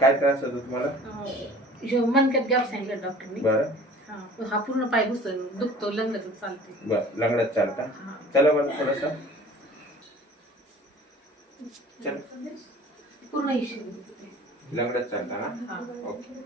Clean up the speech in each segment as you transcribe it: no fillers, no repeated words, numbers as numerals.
काय त्रास होतो तुम्हाला? मनक्यात गॅप सांगितलं डॉक्टरनी. बरं. हा पूर्ण पाय दुखतो, लंगडत चालते. बरं, लंगडत चालता. चला बरं थोडस. पूर्ण इश्यू लंगडत चालता ना? ओके.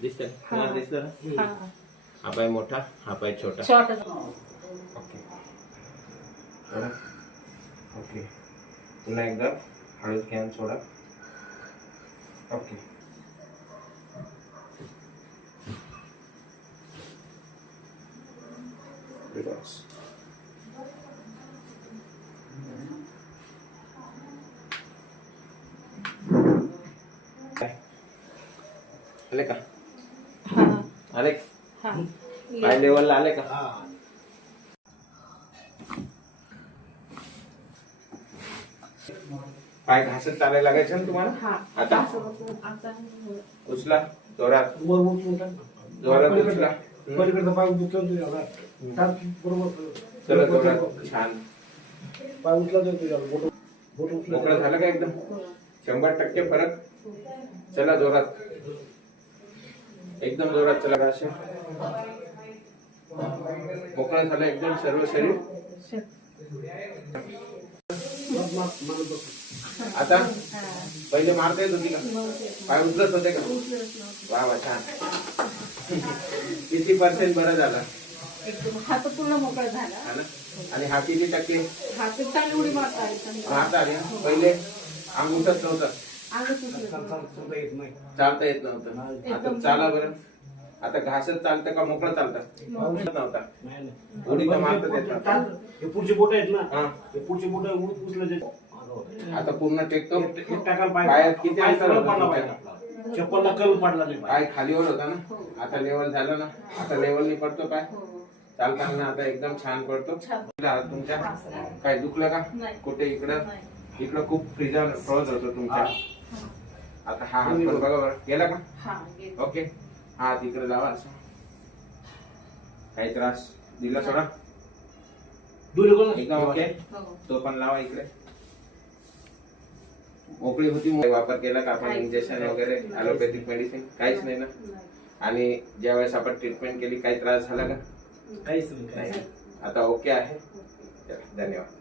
दिसतंय? तुम्हाला दिसलं ना? हा पाय मोठा, हा पाय छोटा. ओके. ओके. पुन्हा एकदा हळूच घ्या, सोडा. ओके. रिलॅक्स. आले का? आले? पाय लेवलला आले का? पाय घासत चालायला लागायचं ना तुम्हाला? आता उचला जोरात, जोरात उचला. चला जोरात. छान. मोकळं झालं का एकदम? 100% फरक. चला जोरात, एकदम जोरात चला. असे मोकळं झालं एकदम सर्व शरीर. आता पहिले मारता येत होती का? पाय उचलत होते का? वा वा, छान. किती % बरं झालं? हात पूर्ण मोकळा झाला. आणि हा किती टक्के? हात चांगली उडी मारता आली. पहिले अंग उठत नव्हतं, चालता येत नव्हतं. आता चाला बरं. आता घासत चालतं का मोकळं चालतं? नव्हता. उडी तर मारता येत नव्हतं. पुढची बोट आहेत ना, पुढची बोट उचलत. आता पूर्ण टेकतो. पायात किती अंतर होतं? चप्पलला कल पडला नाही. पाय खालीवर होता ना, आता लेवल झालं ना. आता लेवलनी पडतो पाय चालताना. आता एकदम छान पडतो. तुमच्या काय दुखलं का? कुठे? इकडं इकडं खूप फ्रीजर फ्रोज होतो तुमच्या. आता हा हात पण बघा बरं, गेला का? ओके. हा तिकडे लावा. असं काही त्रास दिला सोडा एकदम. ओके. तो पण लावा इकडे. मोकळी होती. वापर केला का आपण? इंजेक्शन वगैरे, ॲलोपॅथिक मेडिसिन काहीच नाही ना? आणि ज्यावेळेस आपण ट्रीटमेंट केली काही त्रास झाला का? काहीच नाही. आता ओके आहे. धन्यवाद.